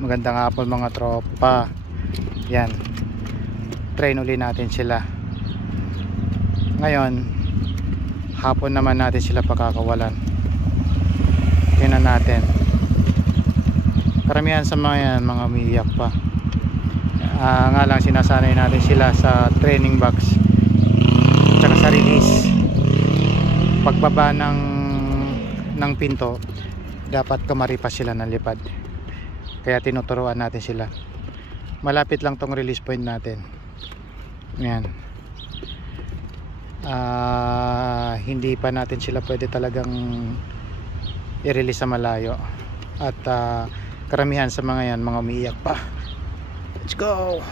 Magandang hapon mga tropa. Yan, train uli natin sila. Ngayon, hapon naman natin sila pakakawalan. Tingnan natin. Karamihan sa mga yan, mga umiiyak pa. Nga lang sinasanay natin sila sa training box tsaka sa release. Pagbaba ng pinto, dapat kumaripas sila ng lipad. Kaya tinuturuan natin sila. Malapit lang tong release point natin. Yan. Hindi pa natin sila pwede talagang i-release sa malayo. At karamihan sa mga yan, mga umiiyak pa. Let's go!